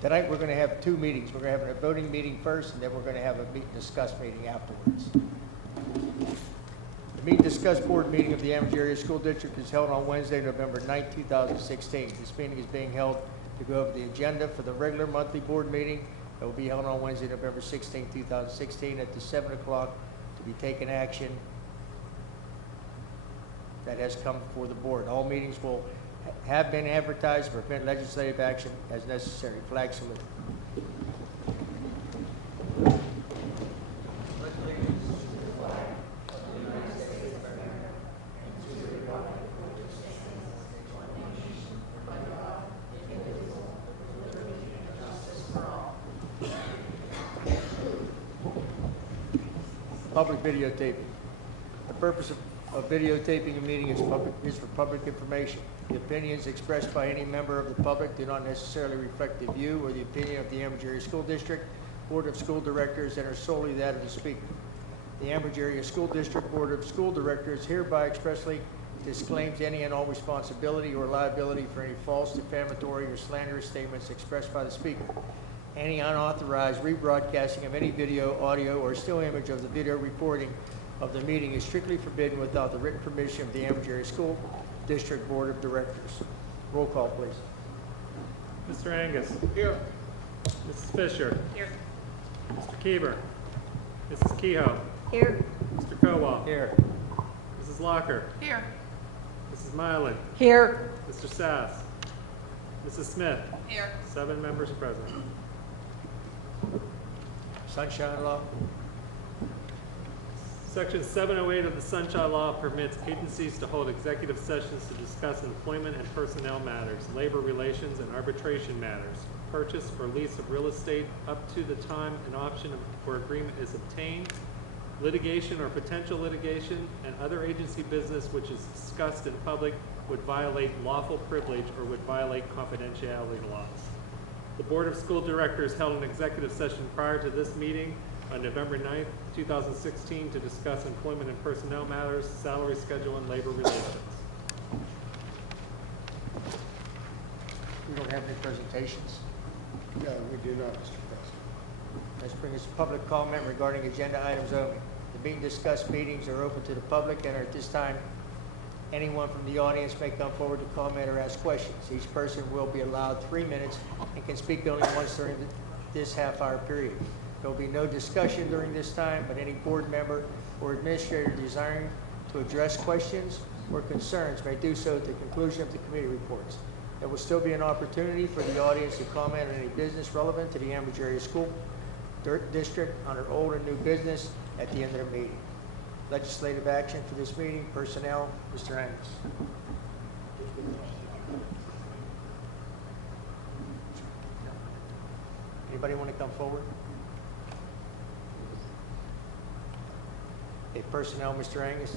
Tonight, we're going to have two meetings. We're going to have a voting meeting first, and then we're going to have a meet and discuss meeting afterwards. The meet and discuss board meeting of the Amherst Area School District is held on Wednesday, November 9th, 2016. This meeting is being held to go over the agenda for the regular monthly board meeting that will be held on Wednesday, November 16th, 2016 at the 7 o'clock to be taken action that has come before the board. All meetings will have been advertised to prevent legislative action as necessary. Flag salute. Public videotaping. The purpose of videotaping a meeting is for public information. The opinions expressed by any member of the public do not necessarily reflect the view or the opinion of the Amherst Area School District Board of School Directors and are solely that of the speaker. The Amherst Area School District Board of School Directors hereby expressly disclaims any and all responsibility or liability for any false, defamatory, or slanderous statements expressed by the speaker. Any unauthorized rebroadcasting of any video, audio, or still image of the video recording of the meeting is strictly forbidden without the written permission of the Amherst Area School District Board of Directors. Roll call, please. Mr. Angus. Here. Mrs. Fisher. Here. Mr. Keever. Mrs. Kehoe. Here. Mr. Kowal. Here. Mrs. Locker. Here. Mrs. Milan. Here. Mr. Sass. Mrs. Smith. Here. 7 members present. Sunshine Law. Section 708 of the Sunshine Law permits agencies to hold executive sessions to discuss employment and personnel matters, labor relations, and arbitration matters, purchase or lease of real estate up to the time an option for agreement is obtained, litigation or potential litigation, and other agency business which is discussed in public would violate lawful privilege or would violate confidentiality laws. The Board of School Directors held an executive session prior to this meeting on November 9th, 2016 to discuss employment and personnel matters, salary schedule, and labor relations. We don't have any presentations. No, we do not, Mr. President. Let's bring us public comment regarding agenda items only. The meet and discuss meetings are open to the public and at this time, anyone from the audience may come forward to comment or ask questions. Each person will be allowed 3 minutes and can speak only once during this half-hour period. There will be no discussion during this time, but any board member or administrator desiring to address questions or concerns may do so at the conclusion of the committee reports. There will still be an opportunity for the audience to comment on any business relevant to the Amherst Area School District under old and new business at the end of the meeting. Legislative action for this meeting, personnel, Mr. Angus. Anybody want to come forward? Okay, personnel, Mr. Angus.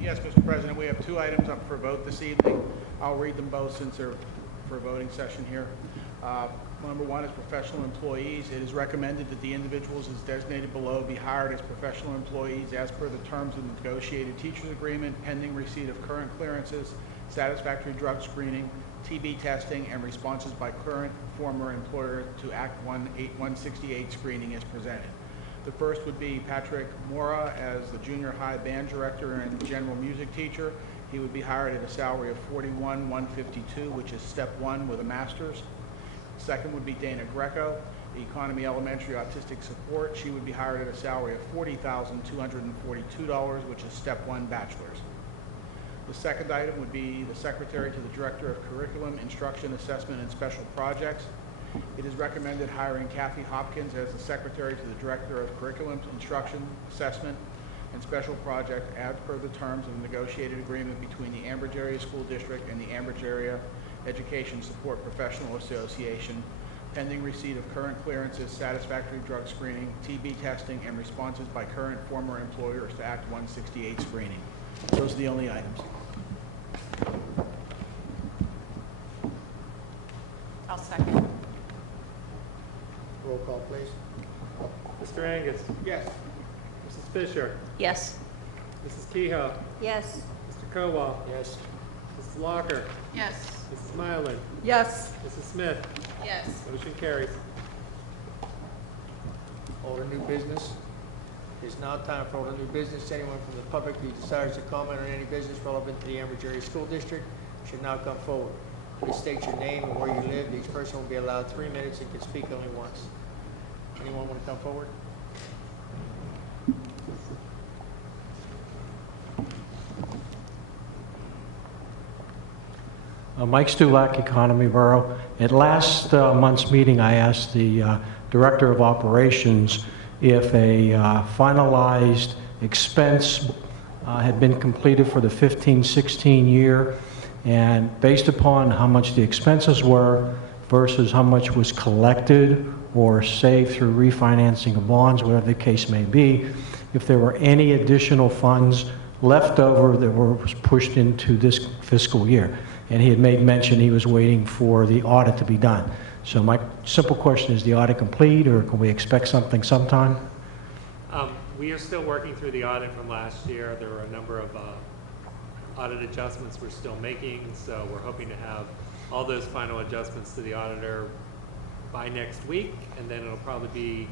Yes, Mr. President, we have 2 items up for vote this evening. I'll read them both since they're for a voting session here. Number 1 is professional employees. It is recommended that the individuals as designated below be hired as professional employees as per the terms of the negotiated teachers agreement pending receipt of current clearances, satisfactory drug screening, TB testing, and responses by current former employer to Act 168 screening as presented. The first would be Patrick Mora as the junior high band director and general music teacher. He would be hired at a salary of $41,152, which is step 1 with a master's. Second would be Dana Greco, the economy elementary autistic support. She would be hired at a salary of $40,242, which is step 1 bachelor's. The second item would be the secretary to the director of curriculum, instruction, assessment, and special projects. It is recommended hiring Kathy Hopkins as the secretary to the director of curriculum, instruction, assessment, and special project as per the terms of the negotiated agreement between the Amherst Area School District and the Amherst Area Education Support Professional Association, pending receipt of current clearances, satisfactory drug screening, TB testing, and responses by current former employers to Act 168 screening. Those are the only items. I'll second. Roll call, please. Mr. Angus. Yes. Mrs. Fisher. Yes. Mrs. Kehoe. Yes. Mr. Kowal. Yes. Mrs. Locker. Yes. Mrs. Smiley? Yes. Mrs. Smith? Yes. Motion carries. Order new business. It is now time for order new business. Anyone from the public who desires to comment on any business relevant to the Ambridge Area School District should now come forward. Please state your name and where you live. Each person will be allowed 3 minutes and can speak only once. Anyone want to come forward? Mike Stulak, Economy Borough. At last month's meeting, I asked the Director of Operations if a finalized expense had been completed for the 15-16 year, and based upon how much the expenses were versus how much was collected or saved through refinancing of bonds, whatever the case may be, if there were any additional funds left over that were pushed into this fiscal year. And he had made mention he was waiting for the audit to be done. So my simple question is the audit complete, or can we expect something sometime? We are still working through the audit from last year. There were a number of audit adjustments we're still making, so we're hoping to have all those final adjustments to the auditor by next week, and then it'll probably be,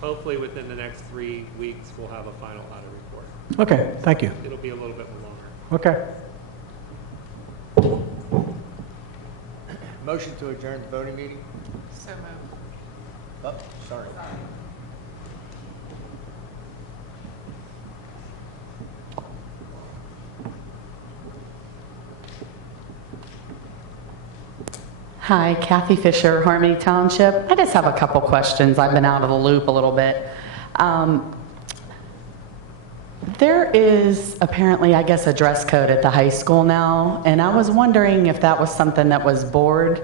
hopefully within the next 3 weeks, we'll have a final audit report. Okay, thank you. It'll be a little bit longer. Okay. Motion to adjourn the voting meeting? So moved. Oh, sorry. Hi, Kathy Fisher, Harmony Township. I just have a couple questions. I've been out of the loop a little bit. There is apparently, I guess, a dress code at the high school now, and I was wondering if that was something that was board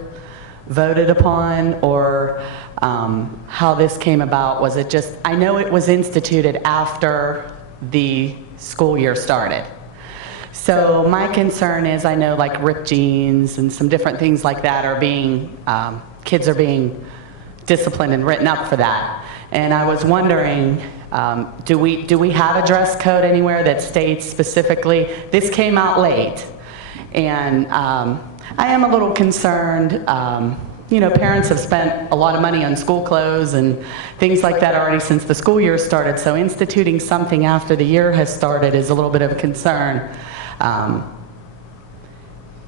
voted upon, or how this came about. Was it just, I know it was instituted after the school year started. So my concern is, I know like ripped jeans and some different things like that are being, kids are being disciplined and written up for that. And I was wondering, do we have a dress code anywhere that states specifically? This came out late, and I am a little concerned. You know, parents have spent a lot of money on school clothes and things like that already since the school year started, so instituting something after the year has started is a little bit of a concern.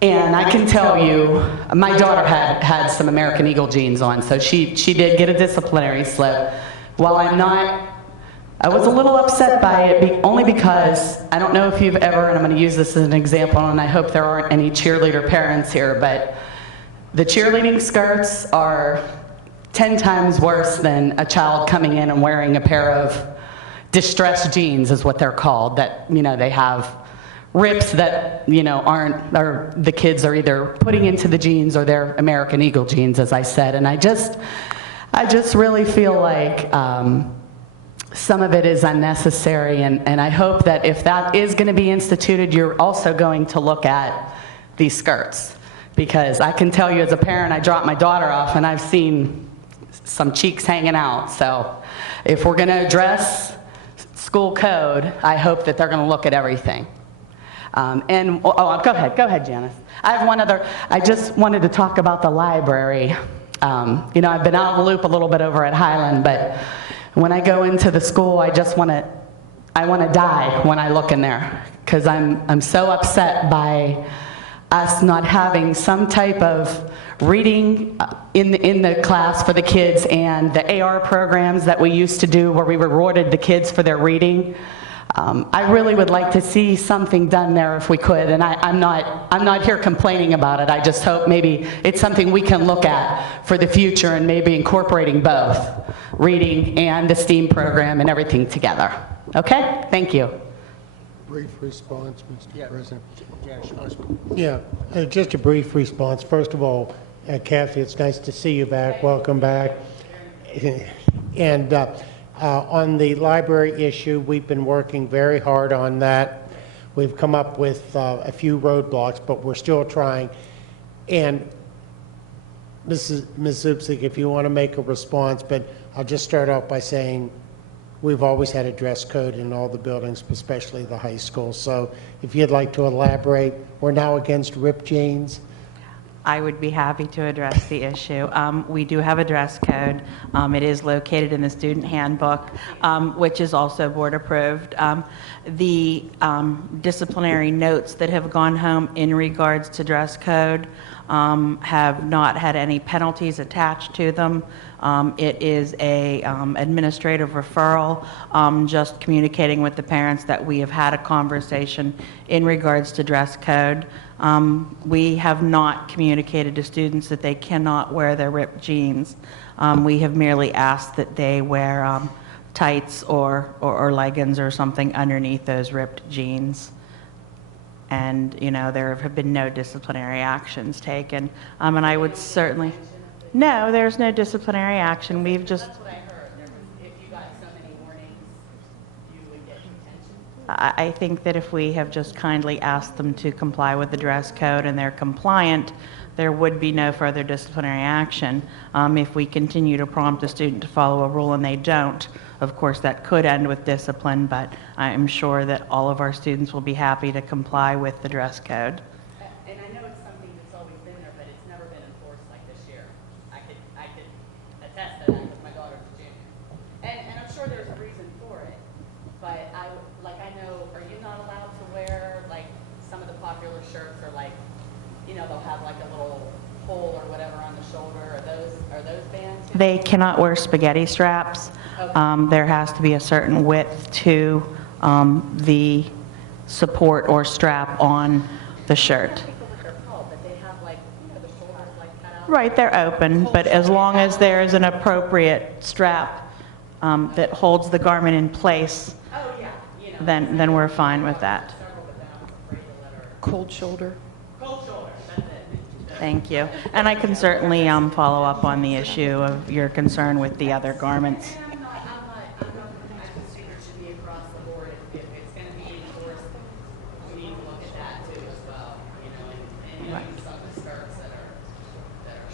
And I can tell you, my daughter had some American Eagle jeans on, so she did get a disciplinary slip. While I was a little upset by it only because I don't know if you've ever, and I'm going to use this as an example, and I hope there aren't any cheerleader parents here, but the cheerleading skirts are 10 times worse than a child coming in and wearing a pair of distressed jeans, is what they're called, that, you know, they have rips that, you know, aren't, or the kids are either putting into the jeans or they're American Eagle jeans, as I said. And I just really feel like some of it is unnecessary, and I hope that if that is going to be instituted, you're also going to look at these skirts. Because I can tell you as a parent, I dropped my daughter off and I've seen some cheeks hanging out. So if we're going to address school code, I hope that they're going to look at everything. Go ahead, Janice. I have one other, I just wanted to talk about the library. You know, I've been out of the loop a little bit over at Highland, but when I go into the school, I want to die when I look in there, because I'm so upset by us not having some type of reading in the class for the kids, and the AR programs that we used to do where we rewarded the kids for their reading. I really would like to see something done there if we could, and I'm not here complaining about it. I just hope maybe it's something we can look at for the future, and maybe incorporating both reading and the STEAM program and everything together. Okay? Thank you. Brief response, Mr. President. Janice, you want to speak? Yeah, just a brief response. First of all, Kathy, it's nice to see you back. Welcome back. And on the library issue, we've been working very hard on that. We've come up with a few roadblocks, but we're still trying. And Ms. Zupsik, if you want to make a response, but I'll just start off by saying we've always had a dress code in all the buildings, especially the high school. So if you'd like to elaborate, we're now against ripped jeans. I would be happy to address the issue. We do have a dress code. It is located in the student handbook, which is also board approved. The disciplinary notes that have gone home in regards to dress code have not had any penalties attached to them. It is a administrative referral, just communicating with the parents that we have had a conversation in regards to dress code. We have not communicated to students that they cannot wear their ripped jeans. We have merely asked that they wear tights or leggings or something underneath those ripped jeans. And, you know, there have been no disciplinary actions taken. And I would certainly... No, there's no disciplinary action. We've just... That's what I heard. If you got so many warnings, you would get detention. I think that if we have just kindly asked them to comply with the dress code and they're compliant, there would be no further disciplinary action. If we continue to prompt a student to follow a rule and they don't, of course, that could end with discipline, but I am sure that all of our students will be happy to comply with the dress code. And I know it's something that's always been there, but it's never been enforced like this year. I could attest to that because my daughter's a junior. And I'm sure there's a reason for it, but I know, are you not allowed to wear, like, some of the popular shirts are like, you know, they'll have like a little hole or whatever on the shoulder. Are those banned too? They cannot wear spaghetti straps. There has to be a certain width to the support or strap on the shirt. I don't know what they're called, but they have like, you know, the shoulders like cut out. Right, they're open, but as long as there is an appropriate strap that holds the garment in place, Oh, yeah, you know. then we're fine with that. Several, but then I was afraid to let her. Cold shoulder. Cold shoulder, that's it. Thank you. And I can certainly follow up on the issue of your concern with the other garments. And I just think it should be across the board. If it's gonna be enforced, we need to look at that too as well, you know, and use some of the skirts that are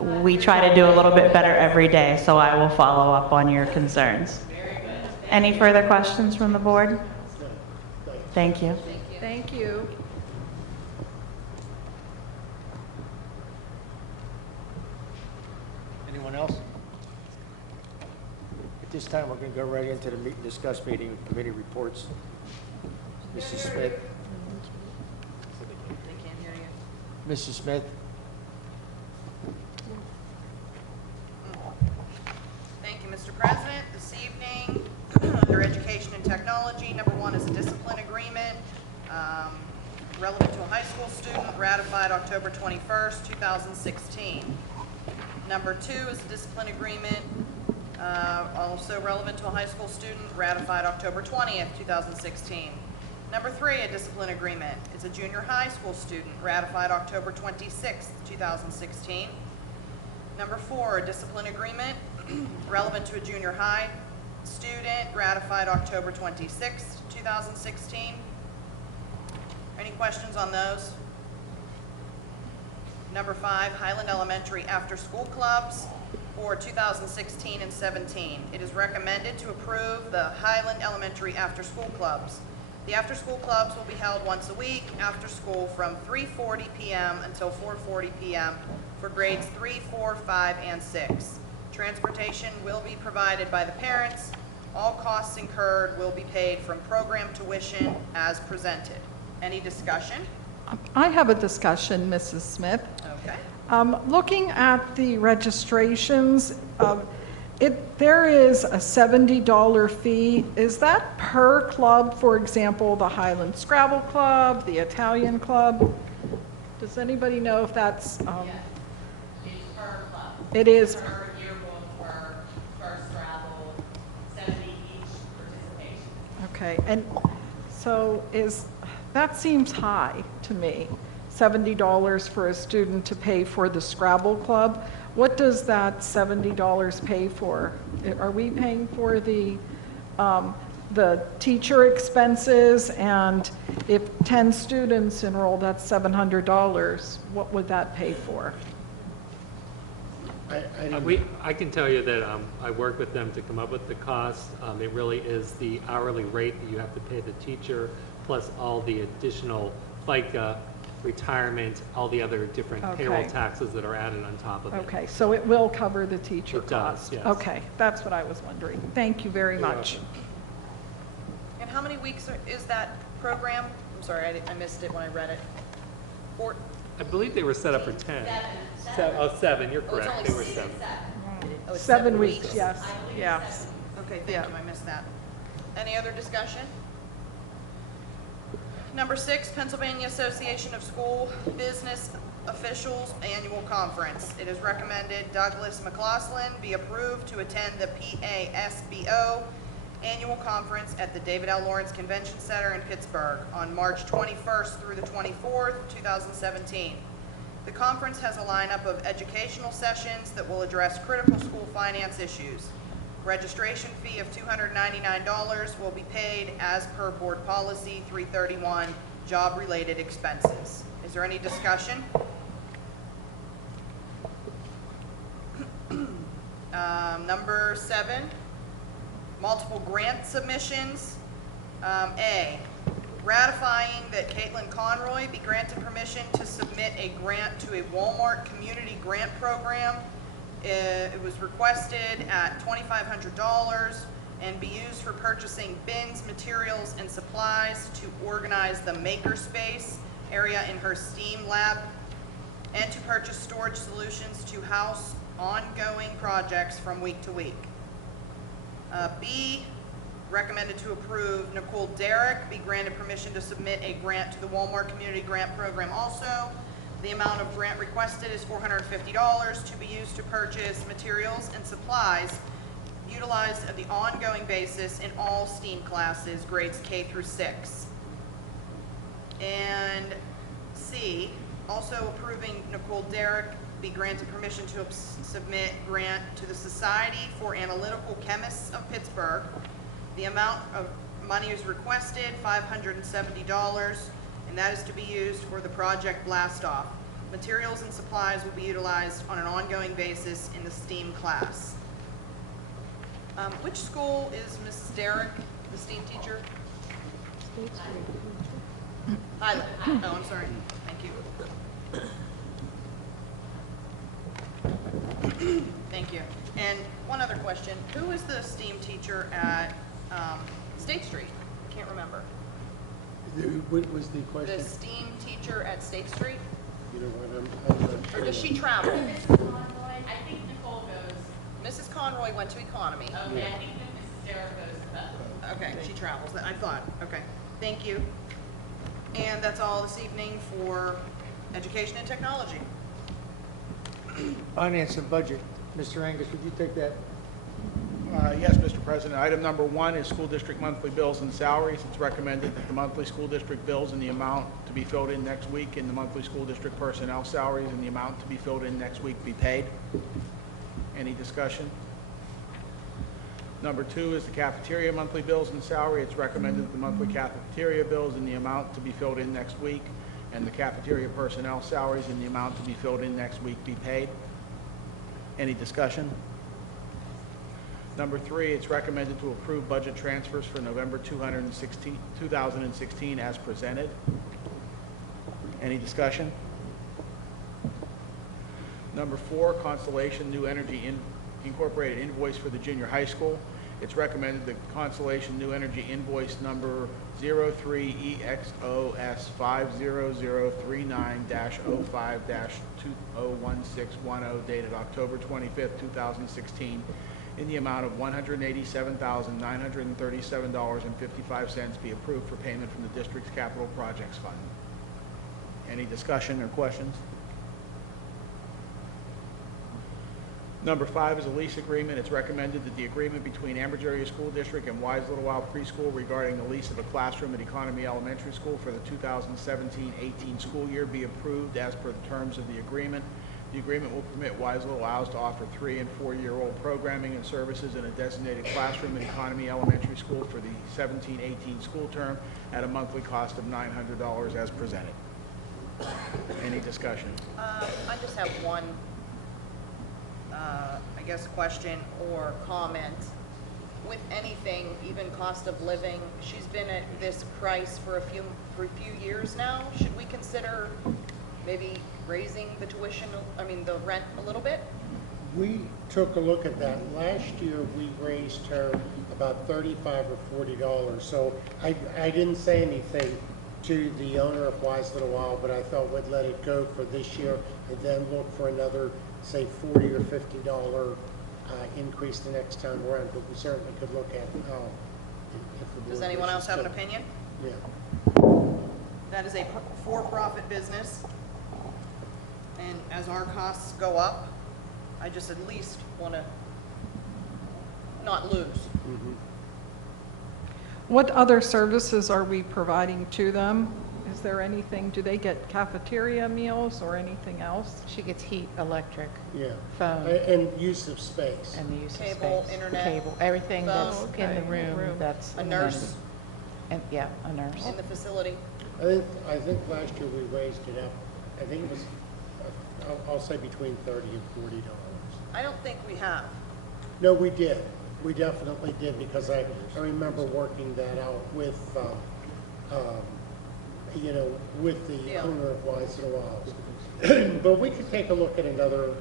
shorter. We try to do a little bit better every day, so I will follow up on your concerns. Any further questions from the board? Thank you. Thank you. Anyone else? At this time, we're going to go right into the discuss meeting committee reports. Mrs. Smith. Mrs. Smith. Thank you, Mr. President. This evening, under Education and Technology, number one is a discipline agreement relevant to a high school student ratified October 21st, 2016. Number two is a discipline agreement also relevant to a high school student ratified October 20th, 2016. Number three, a discipline agreement. It's a junior high school student ratified October 26th, 2016. Number four, a discipline agreement relevant to a junior high student ratified October 26th, 2016. Any questions on those? Number five, Highland Elementary after-school clubs for 2016 and 17. It is recommended to approve the Highland Elementary after-school clubs. The after-school clubs will be held once a week after school from 3:40 p.m. until 4:40 p.m. for grades 3, 4, 5, and 6. Transportation will be provided by the parents. All costs incurred will be paid from program tuition as presented. Any discussion? I have a discussion, Mrs. Smith. Okay. Looking at the registrations, there is a $70 fee. Is that per club? For example, the Highland Scrabble Club, the Italian Club? Does anybody know if that's... Yes, it's per club. It is. Per yearbook, per Scrabble, 70 each participation. Okay, and so that seems high to me, $70 for a student to pay for the Scrabble Club. What does that $70 pay for? Are we paying for the teacher expenses? And if 10 students enroll, that's $700. What would that pay for? I can tell you that I worked with them to come up with the cost. It really is the hourly rate that you have to pay the teacher, plus all the additional FICA retirement, all the other different payroll Okay. taxes that are added on top of it. Okay, so it will cover the teacher It does, cost? yes. Okay, that's what I was wondering. Thank you very You're much. welcome. And how many weeks is that program? I'm sorry, I missed it when I read it. I believe they were set up for 10. Seven, you're Oh, it's correct, only they were seven. 7. Oh, it's 7 weeks, yes, yeah. Okay, Yeah. thank you, I missed that. Any other discussion? Number 6, Pennsylvania Association of School Business Officials Annual Conference. It is recommended Douglas McLaughlin be approved to attend the PASBO Annual Conference at the David L. Lawrence Convention Center in Pittsburgh on March 21st through the 24th, 2017. The conference has a lineup of educational sessions that will address critical school finance issues. Registration fee of $299 will be paid as per Board Policy 331, job-related expenses. Is there any discussion? Number 7, multiple grant submissions. A, ratifying that Caitlin Conroy be granted permission to submit a grant to a Walmart Community Grant Program. It was requested at $2,500 and be used for purchasing bins, materials, and supplies to organize the makerspace area in her STEAM lab and to purchase storage solutions to house ongoing projects from week to week. B, recommended to approve Nicole Derrick be granted permission to submit a grant to the Walmart Community Grant Program also. The amount of grant requested is $450 to be used to purchase materials and supplies utilized at the ongoing basis in all STEAM classes, grades K through 6. And C, also approving Nicole Derrick be granted permission to submit grant to the Society for Analytical Chemists of Pittsburgh. The amount of money is requested, $570, and that is to be used for the Project Blast-Off. Materials and supplies will be utilized on an ongoing basis in the STEAM class. Which school is Mrs. Derrick, the STEAM teacher? Highland. Oh, I'm sorry. Thank you. Thank you. And one other question. Who is the STEAM teacher at State Street? I can't remember. What was the question? The STEAM teacher at State Street? You know what, I'm not Or sure. does she travel? Mrs. Conroy, I think Nicole goes. Mrs. Conroy went to economy. Okay, I think that Mrs. Derrick goes to both. Okay, she travels. I thought. Okay, thank you. And that's all this evening for education and technology. Finance and budget. Mr. Angus, would you take that? Yes, Mr. President. Item number 1 is school district monthly bills and salaries. It's recommended that the monthly school district bills in the amount to be filled in next week and the monthly school district personnel salaries in the amount to be filled in next week be paid. Any discussion? Number 2 is the cafeteria monthly bills and salary. It's recommended that the monthly cafeteria bills in the amount to be filled in next week and the cafeteria personnel salaries in the amount to be filled in next week be paid. Any discussion? Number 3, it's recommended to approve budget transfers for November 2016 as presented. Any discussion? Number 4, Constellation New Energy Incorporated invoice for the junior high school. It's recommended that Constellation New Energy invoice number 03EXOS50039-05-201610 dated October 25th, 2016 in the amount of $187,937.55 be approved for payment from the district's capital projects fund. Any discussion or questions? Number 5 is a lease agreement. It's recommended that the agreement between Ambridge Area School District and Wise Little Wild Preschool regarding the lease of a classroom at Economy Elementary School for the 2017-18 school year be approved as per the terms of the agreement. The agreement will permit Wise Little Owls to offer 3- and 4-year-old programming and services in a designated classroom at Economy Elementary School for the 17-18 school term at a monthly cost of $900 as presented. Any discussion? I just have one, I guess, question or comment. with anything, even cost of living, she's been at this price for a few years now. Should we consider maybe raising the tuition, the rent a little bit? We took a look at that. Last year, we raised her about $35 or $40. So I didn't say anything to the owner of Wise Little Isle, but I thought we'd let it go for this year and then look for another, say, $40 or $50 increase the next time around. But we certainly could look at if the board Does anyone else wishes have an to. opinion? Yeah. That is a for-profit business, and as our costs go up, I just at least want to not lose. What other services are we providing to them? Is there anything, do they get cafeteria meals or anything else? She gets heat, electric, Yeah. phone, And use of space. and the use of Cable, space. internet, Cable, everything phone. that's Okay, in the in the room, room. that's. A nurse And, yeah, a nurse. in the facility. I think last year we raised it up. I think it was, I'll say between $30 and $40. I don't think we have. No, we did. We definitely did, because I remember working that out with, with the Yeah. owner of Wise Little Isles. But we could take a look at another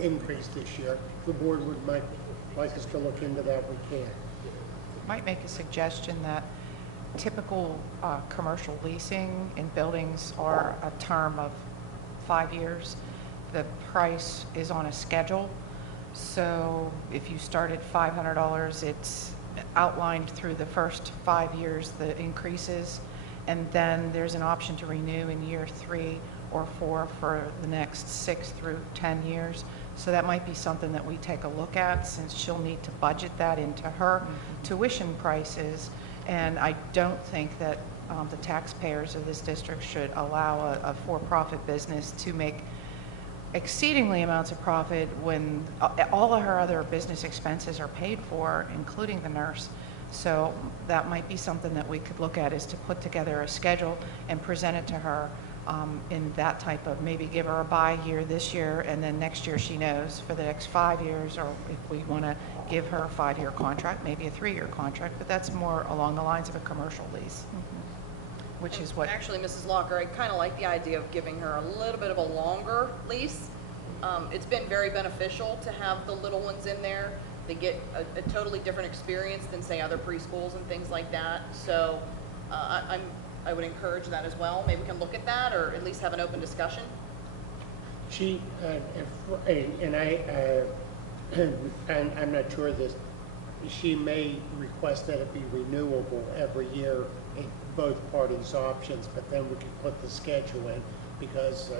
increase this year. If the board would like us to look into that, we can. Might make a suggestion that typical commercial leasing in buildings are a term of 5 years. The price is on a schedule. So if you start at $500, it's outlined through the first 5 years, the increases, and then there's an option to renew in year 3 or 4 for the next 6 through 10 years. So that might be something that we take a look at, since she'll need to budget that into her tuition prices. And I don't think that the taxpayers of this district should allow a for-profit business to make exceedingly amounts of profit when all of her other business expenses are paid for, including the nurse. So that might be something that we could look at, is to put together a schedule and present it to her in that type of, maybe give her a buy year this year, and then next year she knows for the next 5 years, or if we want to give her a 5-year contract, maybe a 3-year contract, but that's more along the lines of a commercial lease, which is what. Actually, Mrs. Locker, I kind of like the idea of giving her a little bit of a longer lease. It's been very beneficial to have the little ones in there. They get a totally different experience than, say, other preschools and things like that. So I would encourage that as well. Maybe we can look at that, or at least have an open discussion. She, I'm not sure this, she may request that it be renewable every year, both parties' options, but then we could put the schedule in, because,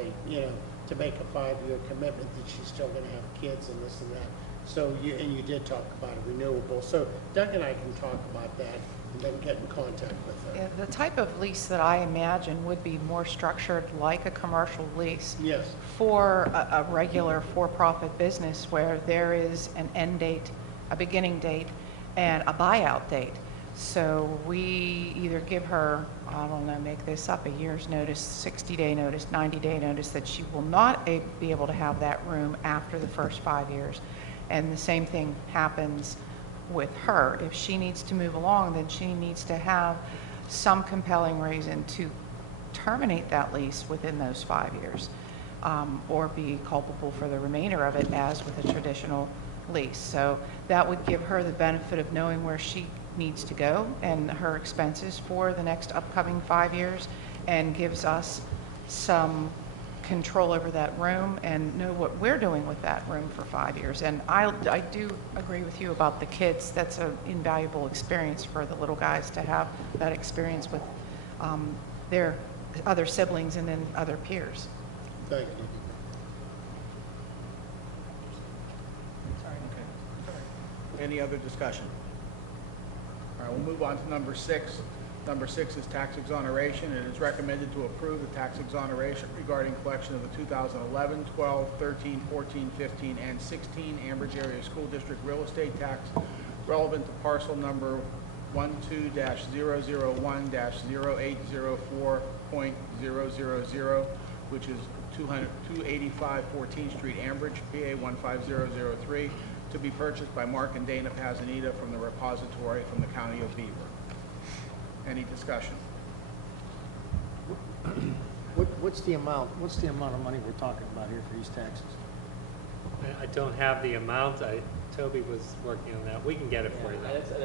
to make a 5-year commitment that she's still going to have kids and this and that. So you did talk about a renewable. So Doug and I can talk about that and then get in contact with her. Yeah, the type of lease that I imagine would be more structured like a commercial lease. Yes. For a regular for-profit business, where there is an end date, a beginning date, and a buyout date. So we either give her, I don't know, make this up, a year's notice, 60-day notice, 90-day notice, that she will not be able to have that room after the first 5 years. And the same thing happens with her. If she needs to move along, then she needs to have some compelling reason to terminate that lease within those 5 years, or be culpable for the remainder of it, as with a traditional lease. So that would give her the benefit of knowing where she needs to go and her expenses for the next upcoming 5 years, and gives us some control over that room and know what we're doing with that room for 5 years. And I do agree with you about the kids. That's an invaluable experience for the little guys to have that experience with their other siblings and then other peers. Thank you. Any other discussion? All right, we'll move on to number 6. Number 6 is tax exoneration. It is recommended to approve the tax exoneration regarding collection of the 2011, 12, 13, 14, 15, and 16 Ambridge Area School District real estate tax relevant to parcel number 12-001-0804.000, which is 285 14th Street, Ambridge, PA 15003, to to be purchased by Mark and Dana Pazanita from the repository from the County of Beaver. Any discussion? What's the amount of money we're talking about here for these taxes? I don't have the amount. Toby was working on that. We can get it for you. I just sent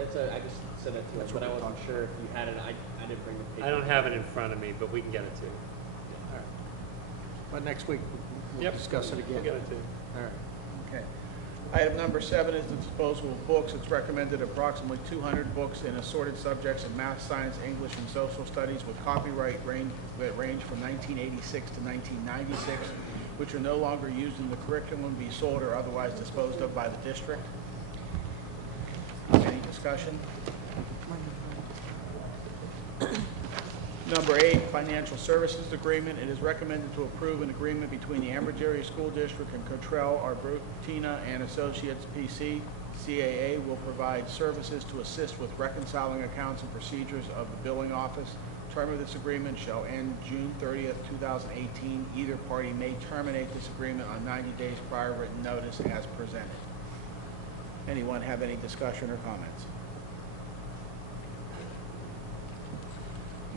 it to him, but I wasn't sure if you had it. I didn't bring the paper. I don't have it in front of me, but we can get it to you. All right. But next week, we'll Yep. discuss it again. We'll get it to you. All right. Okay. Item number 7 is the disposal of books. It's recommended approximately 200 books in assorted subjects in math, science, English, and social studies with copyright that range from 1986 to 1996, which are no longer used in the curriculum, be sold or otherwise disposed of by the district. Any discussion? Number 8, financial services agreement. It is recommended to approve an agreement between the Ambridge Area School District and Cottrell Arbutina and Associates PC. CAA will provide services to assist with reconciling accounts and procedures of the billing office. Term of this agreement shall end June 30th, 2018. Either party may terminate this agreement on 90 days prior written notice as presented. Anyone have any discussion or comments?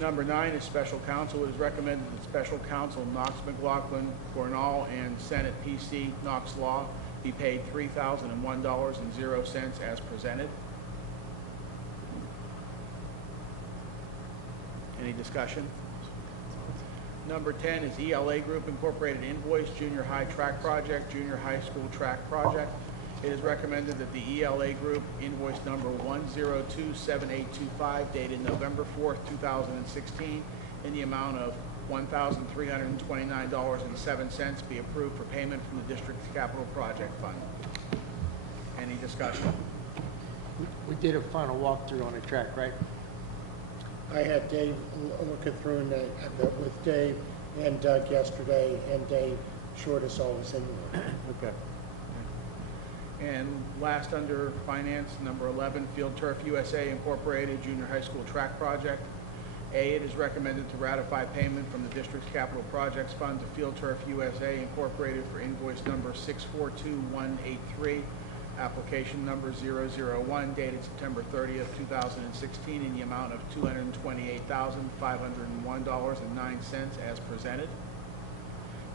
Number 9 is special counsel. It is recommended that special counsel Knox McLaughlin, Gornall, and Senate PC Knox Law be paid $3,001.00 as presented. Any discussion? Number 10 is ELA Group Incorporated invoice, junior high track project, junior high school track project. It is recommended that the ELA Group invoice number 1027825 dated November 4th, 2016 in the amount of $1,329.07 be approved for payment from the district's capital project fund. Any discussion? We did a final walkthrough on the track, right? I had Dave looking through with Dave and Doug yesterday, and Dave assured us all was in there. Okay. And last under finance, number 11, Field Turf USA Incorporated Junior High School Track Project. A, it is recommended to ratify payment from the district's capital projects fund to Field Turf USA Incorporated for invoice number 642183, application number 001, dated September 30th, 2016, in the amount of $228,501.09 as presented.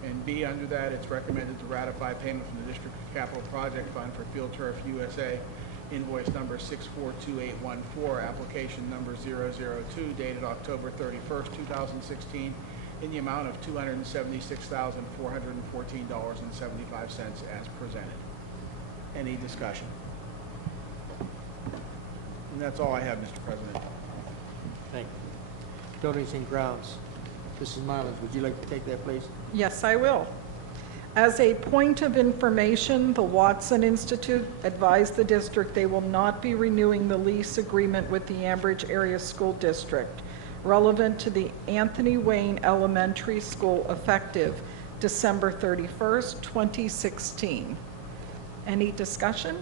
And B, under that, it's recommended to ratify payment from the District Capital Project Fund for Field Turf USA, invoice number 642814, application number 002, dated October 31st, 2016, in the amount of $276,414.75 as presented. Any discussion? And that's all I have, Mr. President. Thank you. Buildings and grounds. Mrs. Miles, would you like to take that, please? Yes, I will. As a point of information, the Watson Institute advised the district they will not be renewing the lease agreement with the Ambridge Area School District relevant to the Anthony Wayne Elementary School effective December 31st, 2016. Any discussion?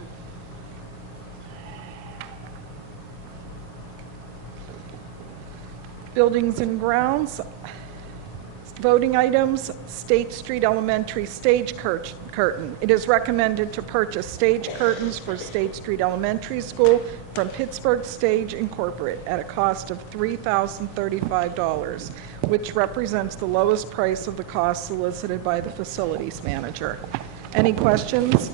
Buildings and grounds. Voting items, State Street Elementary stage curtain. It is recommended to purchase stage curtains for State Street Elementary School from Pittsburgh Stage Incorporated at a cost of $3,035, which represents the lowest price of the cost solicited by the facilities manager. Any questions?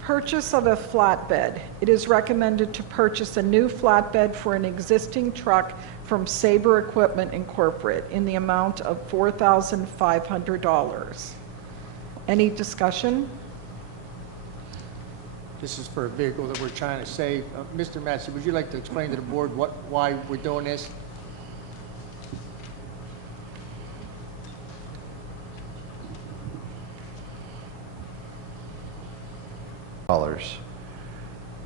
Purchase of a flatbed. It is recommended to purchase a new flatbed for an existing truck from Sabre Equipment Incorporated in the amount of $4,500. Any discussion? This is for a vehicle that we're trying to save. Mr. Massey, would you like to explain to the board why we're doing this?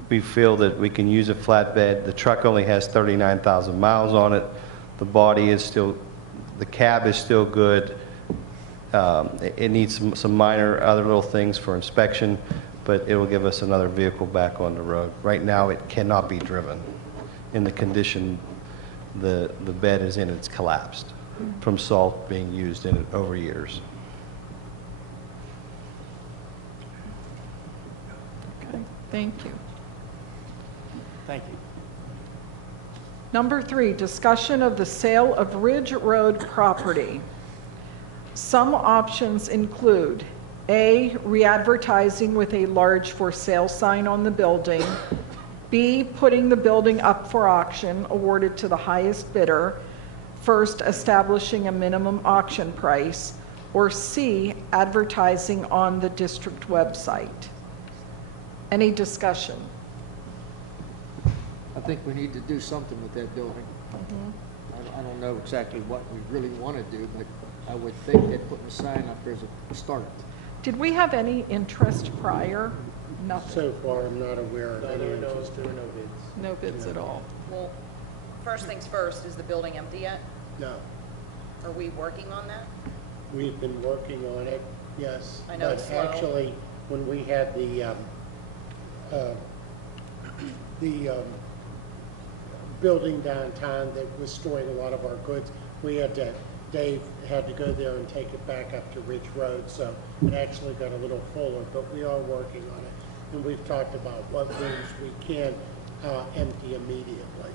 We feel that we can use a flatbed. The truck only has 39,000 miles on it. The body is still, the cab is still good. It needs some minor other little things for inspection, but it will give us another vehicle back on the road. Right now, it cannot be driven. In the condition the bed is in, it's collapsed from salt being used in it over years. Thank you. Thank you. Number 3, discussion of the sale of Ridge Road property. Some options include A, re-advertising with a large for sale sign on the building, B, putting the building up for auction, awarded to the highest bidder, first establishing a minimum auction price, or C, advertising on the district website. Any discussion? I think we need to do something with that building. I don't know exactly what we really want to do, but I would think that putting a sign up there is a start. Did we have any interest prior? Nothing. So far, I'm not aware of No, any there were no interest. bids. No bids at all. Well, first things first, is the building empty yet? No, Are we working on that? we've been working on it, yes. I know it's slow. But actually, when we had the building downtown that was storing a lot of our goods, Dave had to go there and take it back up to Ridge Road, so it actually got a little fuller, but we are working on it. And we've talked about what rooms we can empty immediately.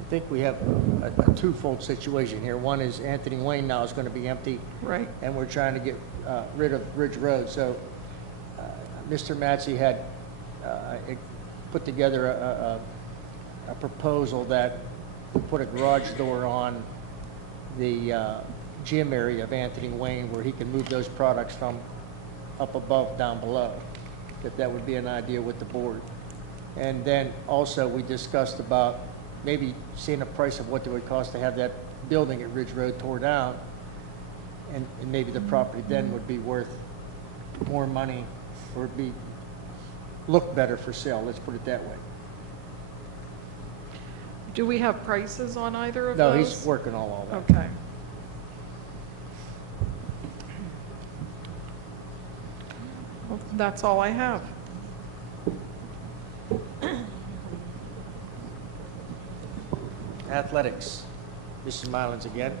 I think we have a twofold situation here. One is Anthony Wayne now is going to be empty, Right. and we're trying to get rid of Ridge Road. So Mr. Matsey had put together a proposal that would put a garage door on the gym area of Anthony Wayne where he can move those products from up above down below. That would be an idea with the board. And then also we discussed about maybe seeing a price of what it would cost to have that building at Ridge Road tore down, and maybe the property then would be worth more money, or it'd look better for sale, let's put it that way. Do we have prices on either of No, those? he's working on all that. Okay. Well, that's all I have. Athletics, Mrs. Mylans again.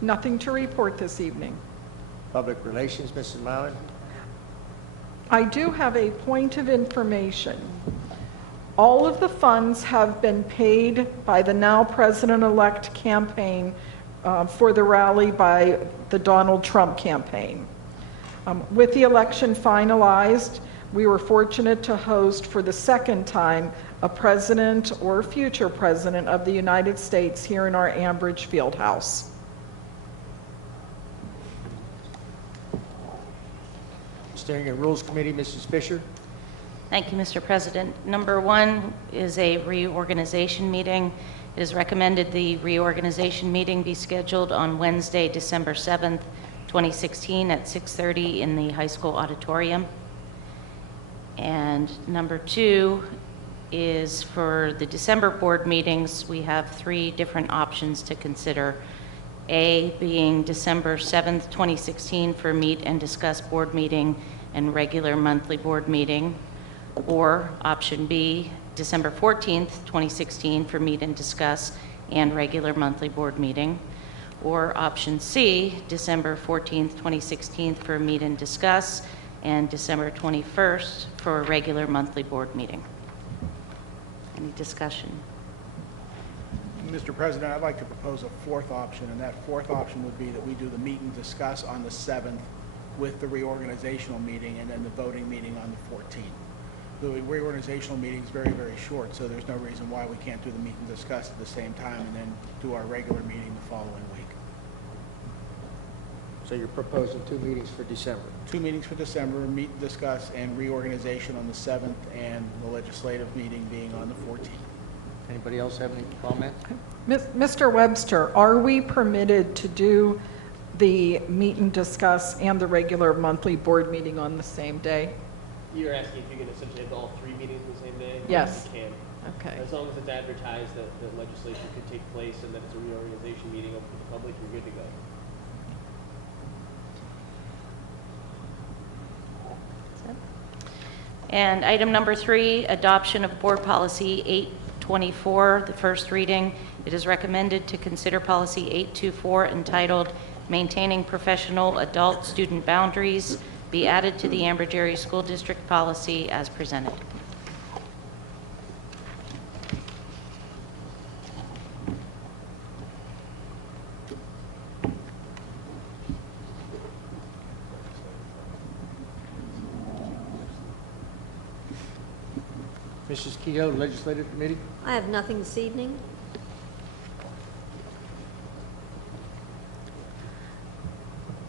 Nothing to report this evening. Public Relations, Mrs. Mylan. I do have a point of information. All of the funds have been paid by the now President-elect campaign for the rally by the Donald Trump campaign. With the election finalized, we were fortunate to host for the second time a president or future president of the United States here in our Ambridge Fieldhouse. Steering and Rules Committee, Mrs. Fisher. Thank you, Mr. President. Number 1 is a reorganization meeting. It is recommended the reorganization meeting be scheduled on Wednesday, December 7th, 2016 at 6:30 in the high school auditorium. And number 2 is for the December board meetings, we have 3 different options to consider. A being December 7th, 2016 for meet and discuss board meeting and regular monthly board meeting. Or option B, December 14th, 2016 for meet and discuss and regular monthly board meeting. Or option C, December 14th, 2016 for meet and discuss and December 21st for a regular monthly board meeting. Any discussion? Mr. President, I'd like to propose a fourth option, and that fourth option would be that we do the meet and discuss on the 7th with the reorganizational meeting and then the voting meeting on the 14th. The reorganizational meeting is very, very short, so there's no reason why we can't do the meet and discuss at the same time and then do our regular meeting the following week. So you're proposing 2 meetings for December. 2 meetings for December, meet and discuss, and reorganization on the 7th, and the legislative meeting being on the 14th. Anybody else have any comment? Mr. Webster, are we permitted to do the meet and discuss and the regular monthly board meeting on the same day? You're asking if you can essentially have all 3 meetings on the same day? Yes. You can. Okay. As long as it's advertised that the legislation could take place and that it's a reorganization meeting open to the public, you're good to go. And item number 3, adoption of Board Policy 824, the first reading. It is recommended to consider Policy 824 entitled Maintaining Professional Adult Student Boundaries be added to the Amber Jerry School District policy as presented. Mrs. Kehoe, Legislative Committee? I have nothing this evening.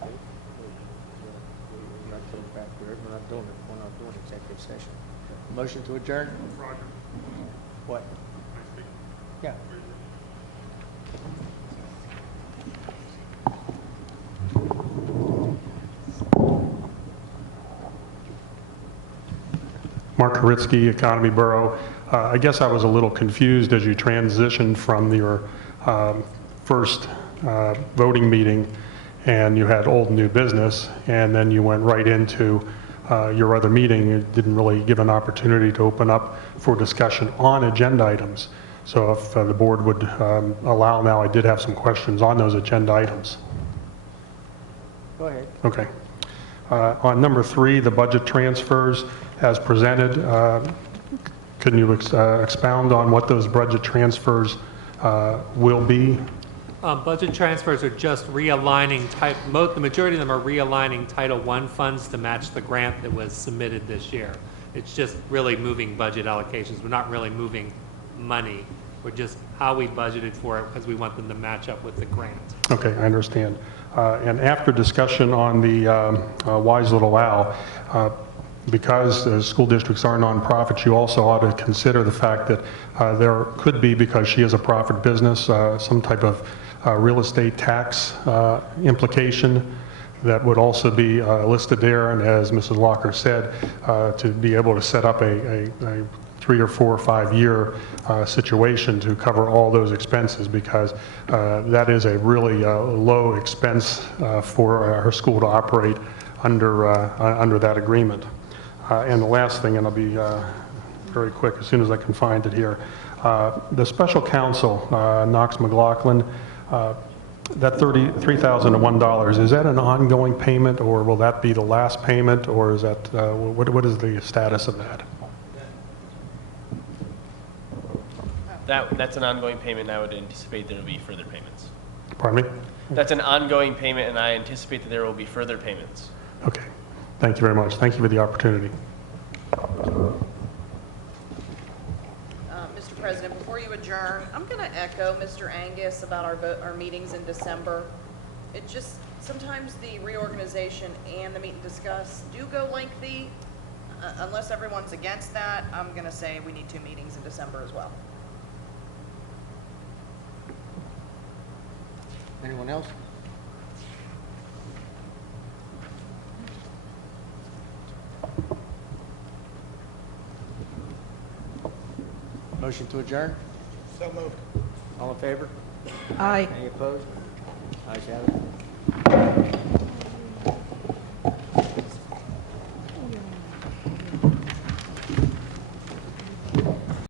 We're not doing back there. We're not doing it. We're not doing executive session. Motion to adjourn? Roger. What? Yeah. Mark Koritzky, Economy Borough. I guess I was a little confused as you transitioned from your first voting meeting and you had old and new business, and then you went right into your other meeting. You didn't really give an opportunity to open up for discussion on agenda items. So if the board would allow now, I did have some questions on those agenda items. Go ahead. Okay. On number 3, the budget transfers as presented, can you expound on what those budget transfers will be? Budget transfers are just realigning the majority of them are realigning Title I funds to match the grant that was submitted this year. It's just really moving budget allocations. We're not really moving money. We're just how we budgeted for it because we want them to match up with the grant. Okay, I understand. And after discussion on the Wise Little Owl, because school districts are nonprofits, you also ought to consider the fact that there could be, because she is a profit business, some type of real estate tax implication that would also be listed there. And as Mrs. Walker said, to be able to set up a 3 or 4 or 5 year situation to cover all those expenses, because that is a really low expense for her school to operate under that agreement. And the last thing, and I'll be very quick as soon as I can find it here, the special counsel, Knox McLaughlin, that $33,001, is that an ongoing payment, or will that be the last payment, or is that, what is the status of that? That's an ongoing payment, and I would anticipate there will be further payments. Pardon me? That's an ongoing payment, and I anticipate that there will be further payments. Okay. Thank you very much. Thank you for the opportunity. Mr. President, before you adjourn, I'm going to echo Mr. Angus about our meetings in December. It just, sometimes the reorganization and the meet and discuss do go lengthy. Unless everyone's against that, I'm going to say we need 2 meetings in December as well. Anyone else? Motion to adjourn? So moved. All in favor? Aye. Any opposed? Ayes have it.